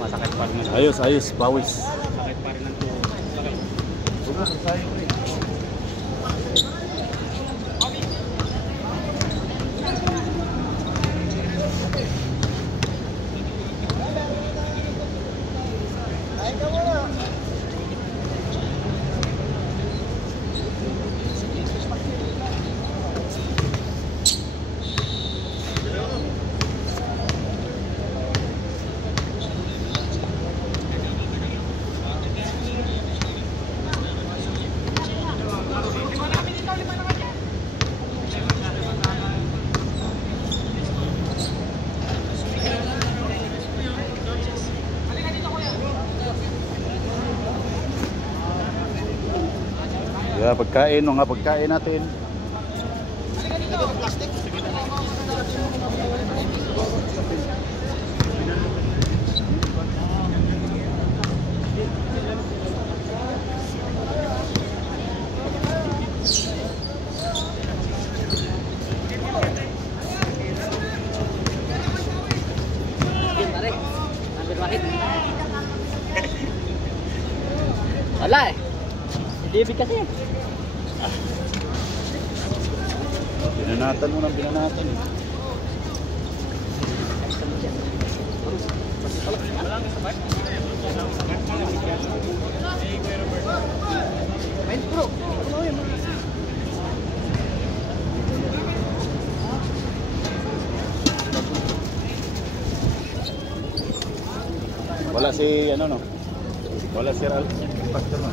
Masakit pa rin. Ayos, ayos, bawis. Masakit pa rin ang tuhod. Sakit. Yeah, pagkain, mga pagkain natin. Wala eh. David kasi. Binanatan mo ng binanatan. Wala si ano no? Wala si Pastor no?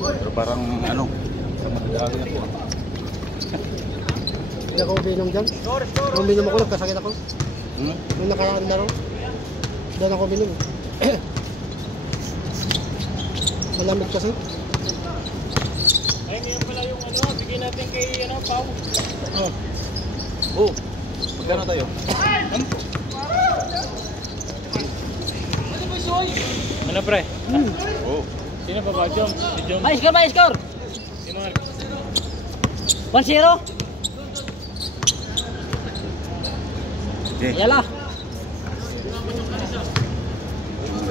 Pero parang ano, sa madali ako. Hindi ako uminom dyan. Nung uminom ako, nagkasakit ako. Nung nakaraan na rin. Doon ako uminom. Malamig kasi. Ay, ngayon pala yung ano, bigyan natin kay ano, Pao. Oh, magkano tayo? Ano pre? Oh. Sino pa ba? Jom? Si Jom? May score, may score! Si Mark? 1-0? Okay. Yala.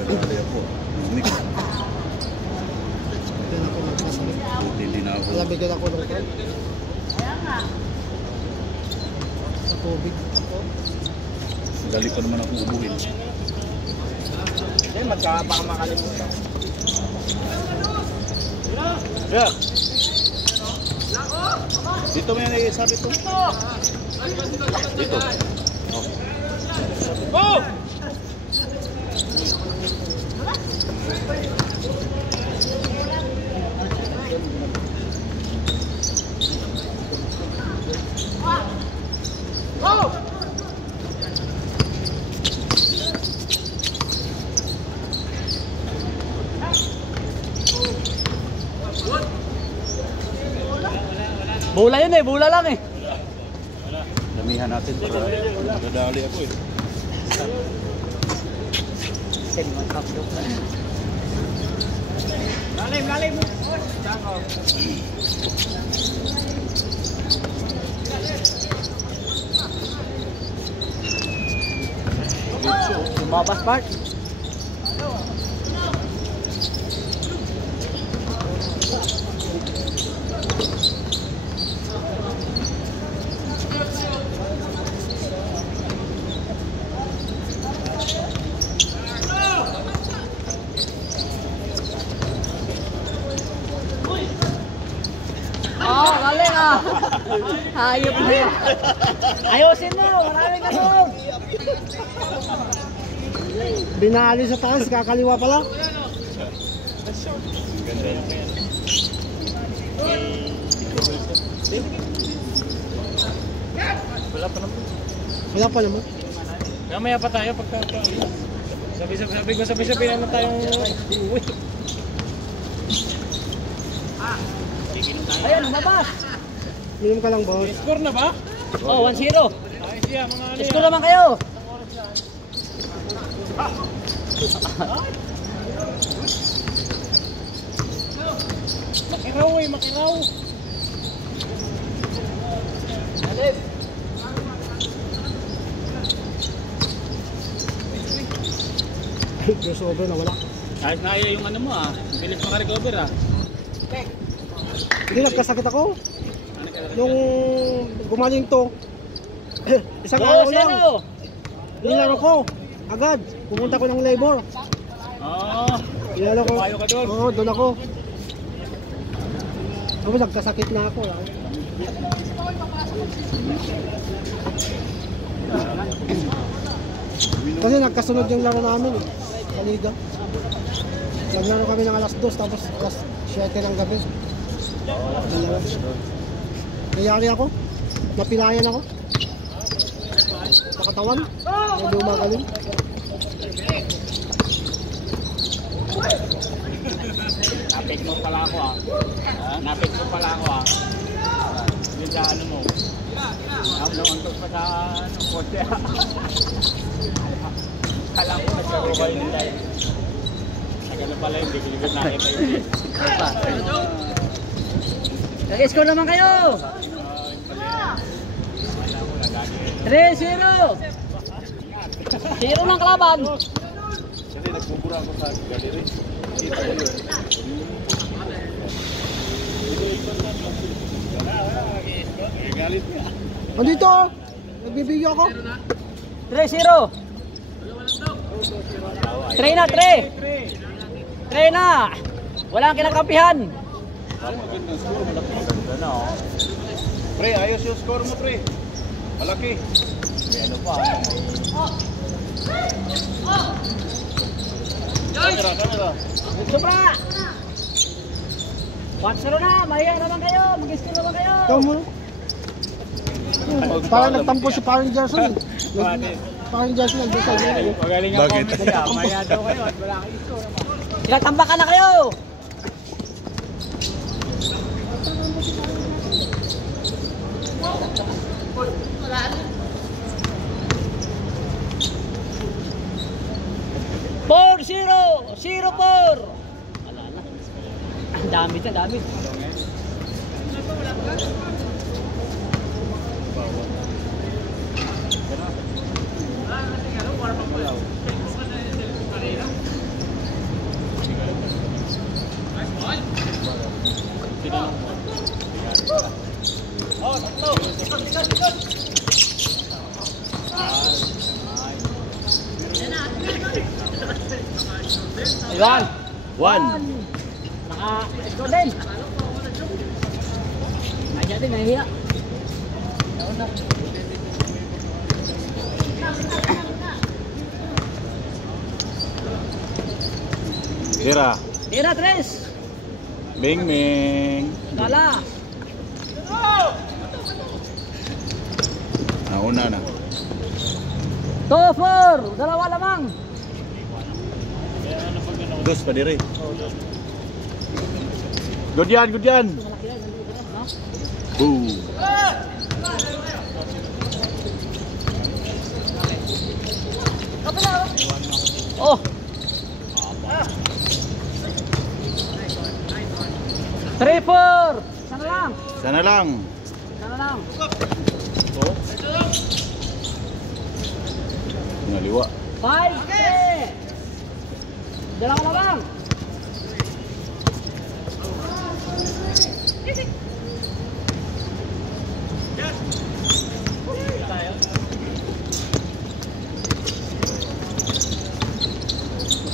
Madali ako. Unik. Doon ako nagkasakit. Hindi na ako. Nalabigyan ako ng kwan. Sa tubig. Madali pa naman ako ubuhin. Hindi, baka makalimutan. Yeah. Dito mo yan sabi to. Dito. Oh! Bola yun eh, bola lang eh. Damihan natin para madadali ako eh. Lalim, lalim! Lumabas part. Hayop na yan. Ayusin mo, maraming kasong. Binali sa taas, kakaliwa pala. Wala pa naman. Wala pa naman. Mamaya pa tayo pagka... Sabi ko sabi na tayong uwi. Ayun, lumabas. Minum ka lang, boss. Score na ba? Oh, 1-0. Ayos yan, mga ano Score naman kayo. Makinaw eh, makinaw. Crossover na wala. Kahit na yung ano mo bilis maka-recover Hindi, nagkasakit ako. Nung gumaling to, isang araw lang. 2-0. Nilaro ko. Agad. Pumunta ko ng labor. Nilaro ko. Tumayo ka doon? Oo, doon ako. Ako, nagkasakit na ako. Kasi nagkasunod yung laro namin eh. Sa liga. Naglaro kami ng alas 2 tapos alas 7 ng gabi. Dalawa. Nayari ako. Napilayan ako. Nakatawan. Medyo umagaling. Napik mo pala ako Napik mo pala ako Yung sa ano mo. Nauntok pa sa kotse Kala ko nagkakabay ng live. Nagano pala yung bigligod nakita yun. Nag-score naman kayo. 3-0. 0 ng kalaban. Kasi nagbubura ako sa gallery. Kita ko yun. Galit niya. Andito! Nagbibigyo ako. 3-0. 3 na, 3. 3 na. Walang kinakampihan. Magandang score. Maganda na Pre, ayos yung score mo, pre. Malaki. May ano pa. Kamera. Sobra. 4-0 na. Mahiya naman kayo. Mag-score naman kayo. Ikaw mo. Parang nagtampo si Parang Gerson. Parang Gerson nandun sa inyo. Magaling ang comment niya. Maya daw kayo at wala kayo ito. Tinatambakan na kayo. Four, 0-4. Wala na. Ang dami na, dami. Iwan. 1. Naka-score din. Nahiya din, nahiya. Tira. Tira, 3. Bing Ming. Gala. Nauna na. 2-4. Dalawa lamang. Dos pa diri. Good yan, good yan. Boom. Oh. Three, 4. Sana lang. Sana lang. Sana lang. Naliwa. 5-3. Dalawa lamang.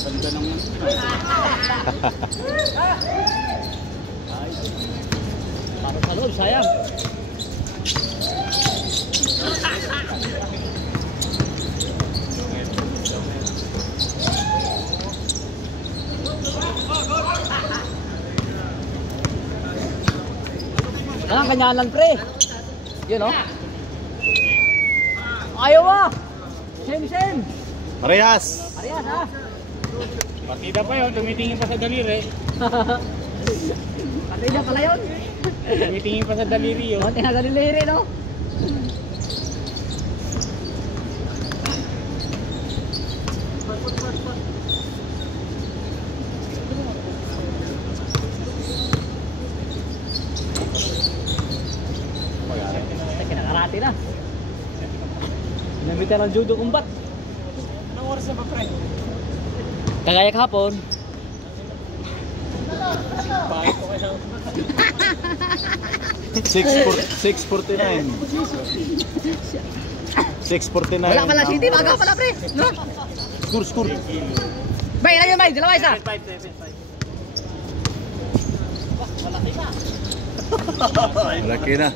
Ganda ng Para sa loob, sayang. Ang kanyalan pre. Yun o. Ayaw ah. Same. Parehas. Ariyan ha. Partida pa yun, tumitingin pa sa daliri. Partida pala yun. Tumitingin pa sa daliri yun. O, tinagaliliri no. Kinakarate na. Namitan ng judo kumbat. Anong oras na ba, pre? Kagaya kahapon. Bakit ko kayo? 6:49. 6:49. Wala pala city, maga pala pre. No? Score. Bay, ilan yun bay? Dalawa isa. 7-5. Malaki na.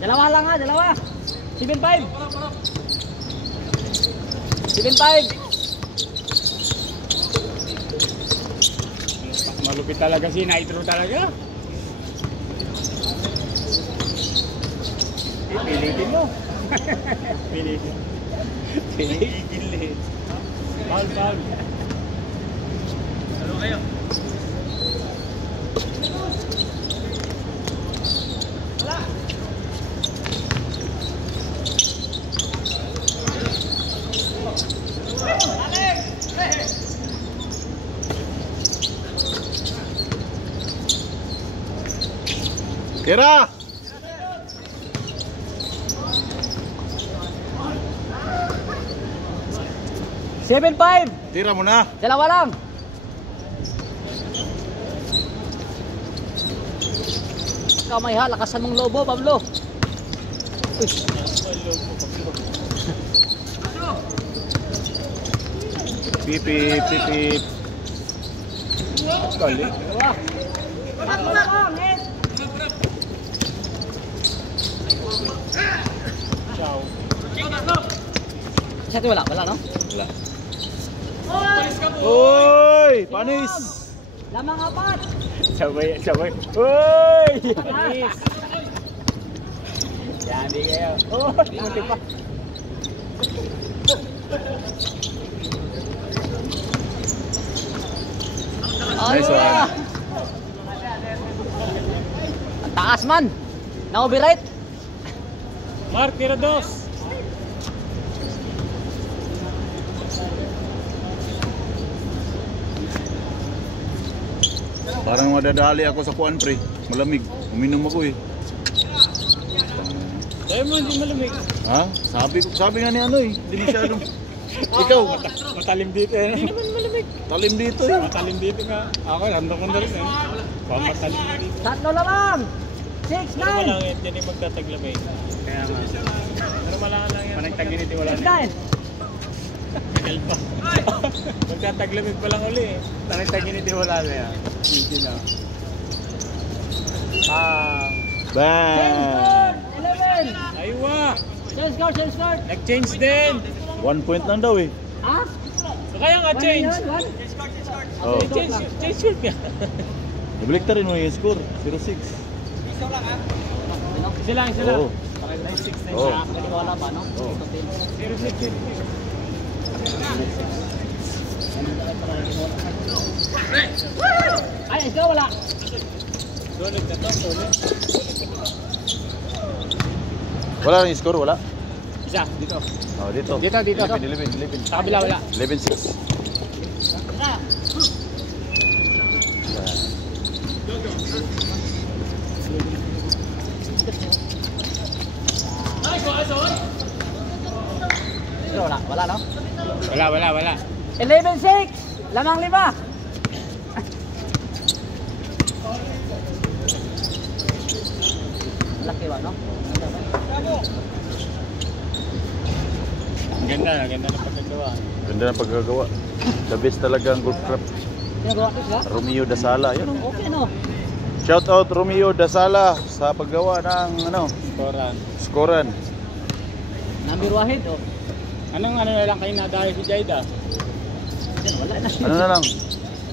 Dalawa lang ha, dalawa. 7-5. 7-5. Malupit talaga si Nitro talaga. Pilitin mo. Pilitin. Pilitin. Bal. Ano kayo? Tira! Seven five. Tira mo na. Dalawa lang. Kamay ha, lakasan mong lobo, Pablo. Uy. Pipip. Kali. Dalawa. Tatlo lang, eh. Ciao. Siyempre wala no? Wala. Oy! Panis! Lamang apat. Sabay. Uy! Panis! Yan, di kayo. Oh, munti pa. Nice one. Ang taas man. Na-override. Mark, tira dos. Parang madadali ako sa kuan pre. Malamig. Uminom ako eh. Tayo mo, hindi malamig. Ha? Sabi nga ni ano eh. Hindi masyadong. Ikaw, Matalim dito eh. Hindi naman malamig. talim dito eh. Matalim dito nga. Ako, nandun ko na rin eh. Pamatalim dito. Tatlo na lang. 6, 9. Malangit, yan yung magtataglamig. Kaya nga. Pero malangit lang yan. Panagtaginiti wala 6, na. 9. Tagal pa. Magtataglamig pa lang uli eh. Panagtaginiti wala na yan. Easy na. Bang! 11. Aywa! Sales card. Nag-change din! 1 point lang daw eh. Ha? Kaya nga change! Oh. Change score niya. Nabalik rin mo yung score. 0-6. Isa lang. Oo. Parang 9-6 na Oo. siya. Hindi ko alam ba, no? Oo. 0-6. Ay, ikaw wala. Solid na to, solid. Wala rin yung score, wala? Isa, dito. Oh, dito. Dito. 11. Sa kabila wala. 11-6. Ikaw wala, no? Wala. 11-6. Lamang 5. Laki ba, no? Ganda ng pagkagawa. Ganda ng pagkagawa. The best talaga ang Goldcraft. Ginagawa ko sila. Romeo Dasala. Yan. Okay no. Shout out Romeo Dasala sa paggawa ng Koran. skoran. Number wahid oh. Anong na lang kayo nadaya si Jaida? Yan, wala na. Ano na lang?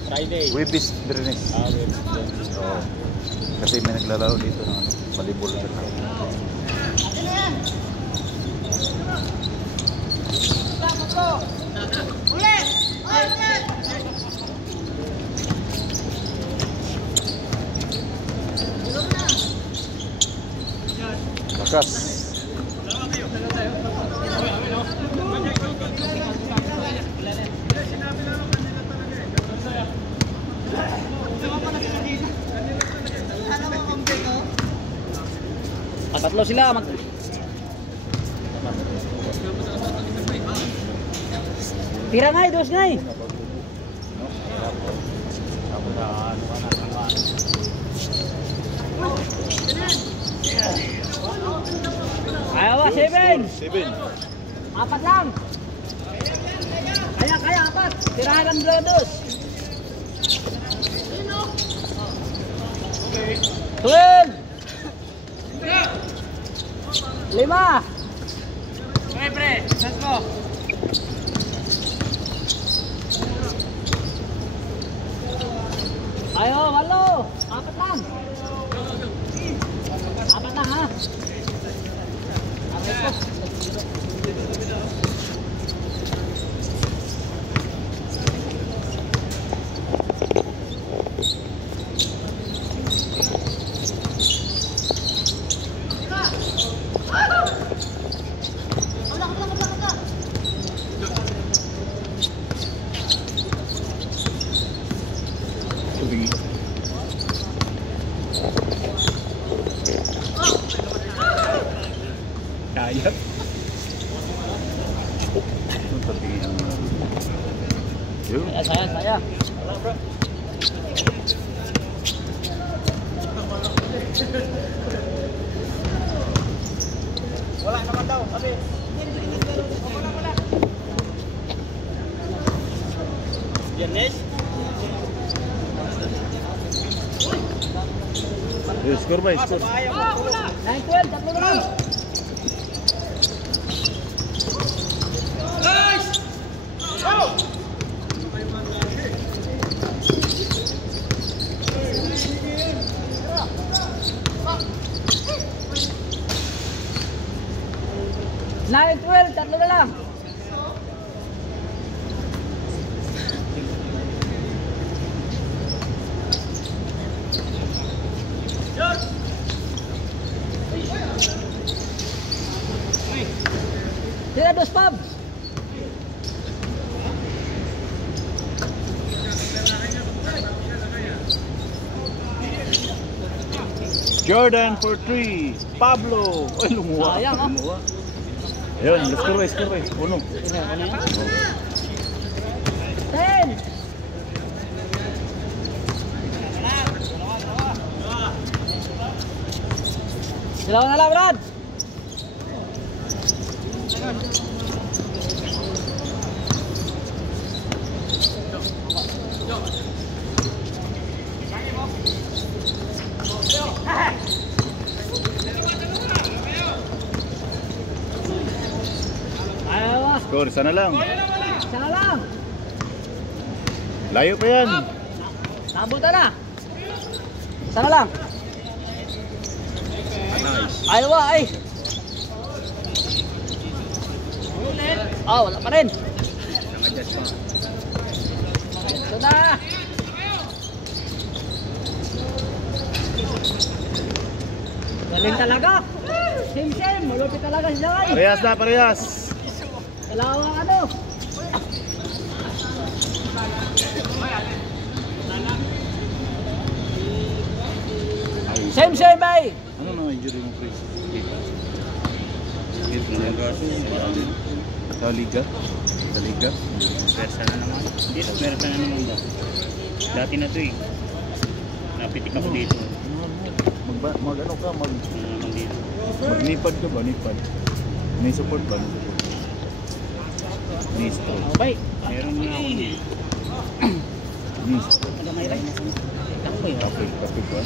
Friday. Webis Bernes. Oo. Kasi may naglalaro dito ng volleyball. Lakas. Tatlo sila mag Tira ngay, dos ngay. Ayaw ba, 7. 7. Apat lang. Kaya, apat. Tirahan ng blodos. 12. 5. Okay, pre. Let's go. Ayo, 8. Apat lang. Apat lang ha. Apat po. Kaya. Saya. Wala naman daw. Sabi. Wala. Yanes? Score ba? Score. 9-12, tatlo na lang. Nine, 12, tatlo na lang. Tira dos pubs. Jordan for 3. Pablo. Ay, lumuha. Sayang, ah. Lumuha. Ayun, score ba? Uno. 10. Dalawa na lang, Brad. Ayaw. Score, sana lang. Sana lang. Layo pa yan. Nabuta na. Sana lang. Ayaw ay. Wala pa rin. Ito na. Galing talaga. Sim, malupit talaga siya ay. Parehas na, parehas. Dalawang ano. Same bay. Ano na injury mo, Chris? Sa liga? Sa liga? Persa na naman. Dito, persa na naman ba? Dati na to eh. Napitik ako dito. Mag-ano ka? Naman dito. Magnipad ka ba? Nipad. May support ba? May support. Nistro. Okay. Meron na ako. Nistro. Ano may rin? Kapoy. Kapit, kapit ba?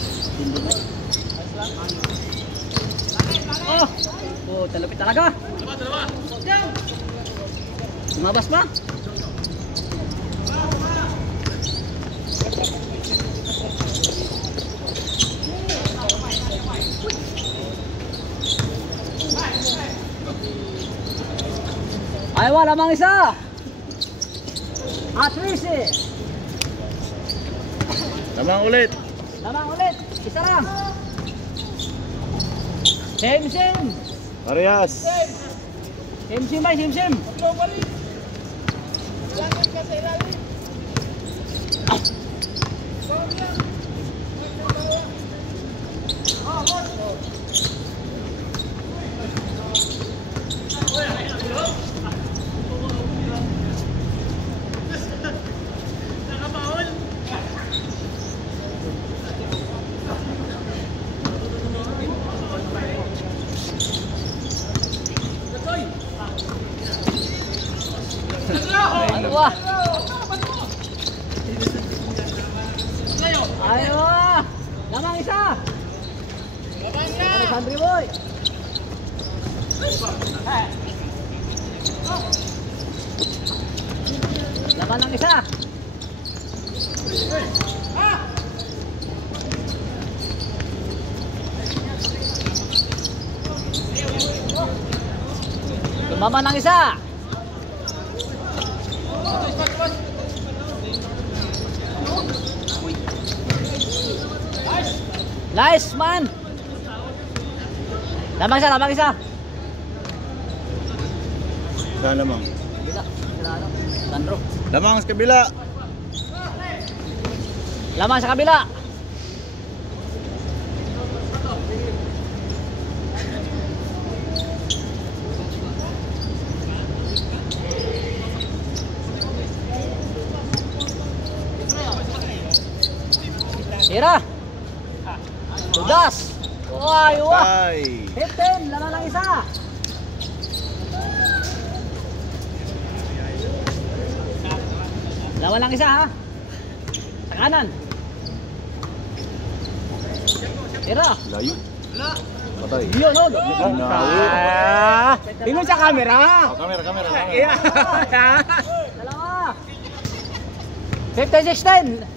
Oh! Oh, talapit talaga. Lumabas pa? Ay, wala mang isa. At least eh. Lamang ulit. Lamang ulit. Isa lang. Same. Parehas. Same ba? Same. Ano ba? Ayo! Lamang isa! Alexandre boy! Laman ng isa! Laman ng isa! Nice man. Lamang isa. Saan lamang? Kabila. Ano? Sandro. Lamang sa kabila. Lamang sa kabila. Tira. Tugas. Ay, wah. Tay. 15, laman lang isa. Laman lang isa ha. Sa kanan. Tira. Layo. Patay. Yun, no. Tingnan sa camera. Oh, kamera. Dalawa. 15, 16.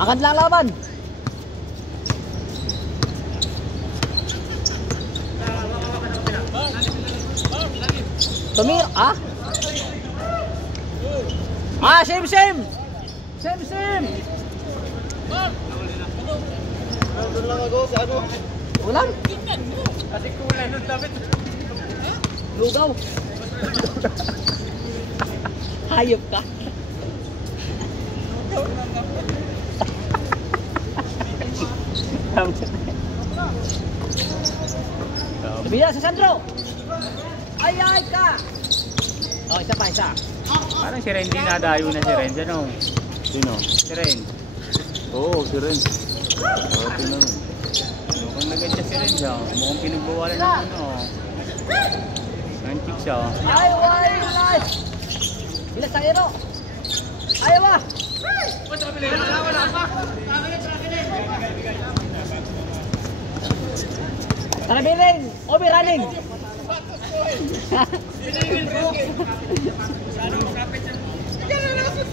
Akan lang laban. Tumir, ah? Ah, same. Doon lang ako sa ano. Ulan? Kasi kulay ng damit. Lugaw. Hayop ka. Sabihan sa Sandro. Ay ka. Oh, isa pa. Parang si Randy nadayo na si Renz, ano? Sino? Si Renz. Oo, si Ren. Tingnan mo. Mukhang naganda si Renz, ah. Mukhang pinagbawalan ng ano. Nantik siya, ah. Ay, nice. Bilas ang iro. Ayaw ba? Tarabiling, overrunning.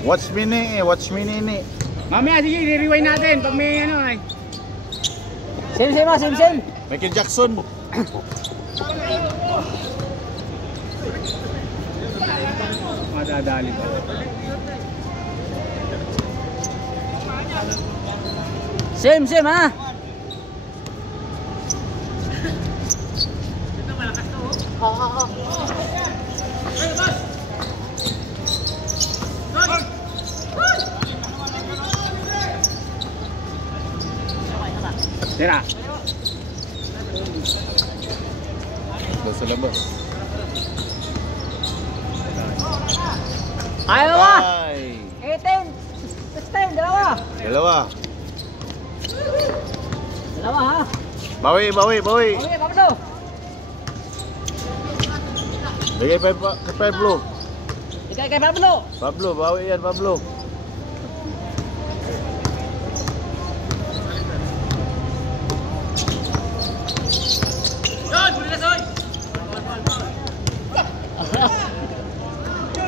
Watch me ni. Mamaya, sige, i-rewind natin pag may ano, ay. Same. Michael Jackson. Madadali pa. Same ha. Tira. Sa labas. Ayaw ba? Ay. 18, 16, dalawa ha. Bawi. Okay, Pablo. Bigay kay Pablo. Ikay kay Pablo. Pablo, bawi yan Pablo.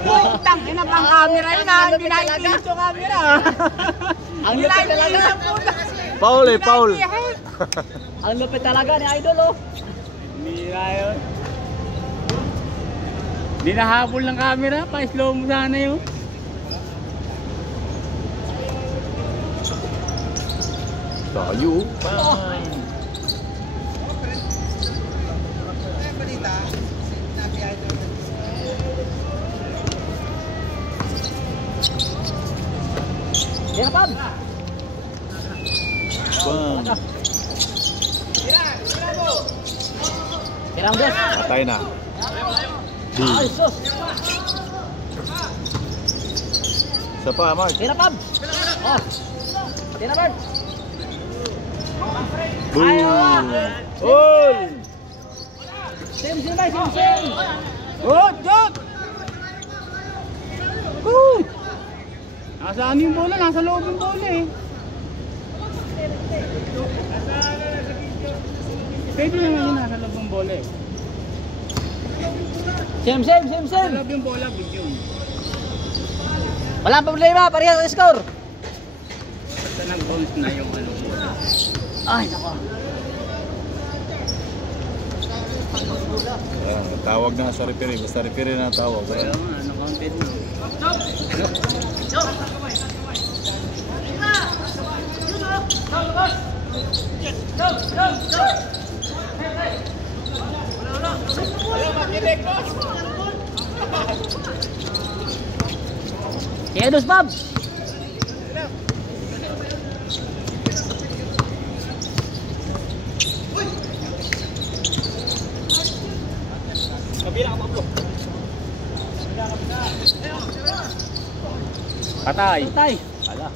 Putang ina pang camera yun ah. Hindi nakikita yung camera. Ang lupit talaga. Paul eh, Paul. Ang lupit talaga ni Idol oh. Hindi na yun. Hindi nahabol ng camera, pa-slow mo sana yun. Tayo. Yan na Pab. Bang. Tirang dos. Patay na. Ay sus. Isa pa, Mark. Tira Pab. Oh. Tira Pab. Boom. All. Sim bay, sim. Good, good! Good! Nasa ano yung bola? Nasa loob yung bola eh. Pwede naman yun, nasa loob yung bola eh. Sim. Nasa loob yung bola, big yun. Walang problema, parehas ang score. Basta nag-bounce na yung ano bola. Ay, nako. Tawag na sa referee. Basta referee na tawag. Kaya nga, ano counted na. Kaya dos Pab. Patay. Patay. Ala.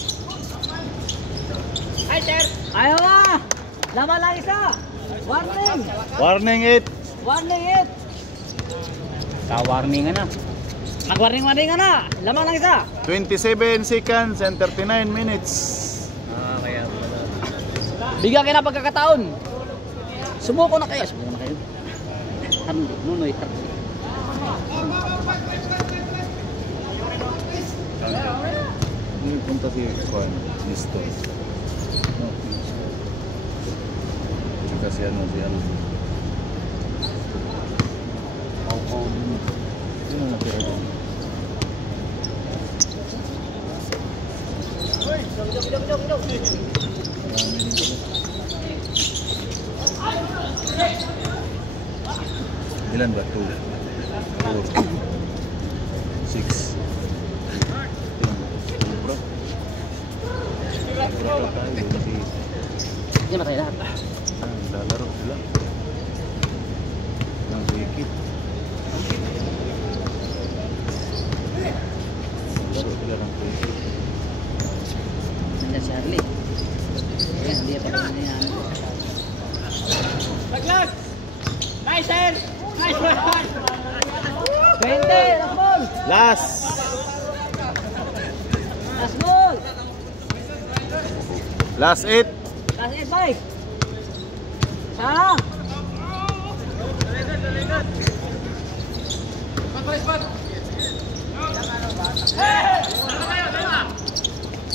Ayaw na. Laban lang isa. Warning. Warning it. Warning it. Ka-warning na. Mag-warning ka na. Laban lang isa. 27 seconds and 39 minutes. Kaya pala. Bigyan kayo na pagkakataon. Sumuko na kayo. Sumuko na kayo. Nunoy. Hindi punta si Juan. Listo. Tsaka si ano. Sino natira doon? Ilan ba? 2, 4, 6. Sobra. Sobra tayo. Kasi Hindi na kayo lahat. lalaro sila. Ang sikit. Laro sila ng sikit. Nandiyan si Harley. Ayan, hindi pa naman yan. Laglag! Nice, sir! Nice one! 20! Last ball! Last! Last ball! Last 8! Last 8, bye! Sana!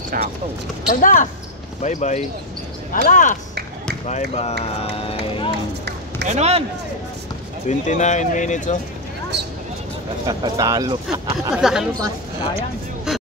Sakto. Soldas! Bye-bye! Alas! Bye-bye! Ano man? 29 minutes oh. Talo. Talo pa. Sayang.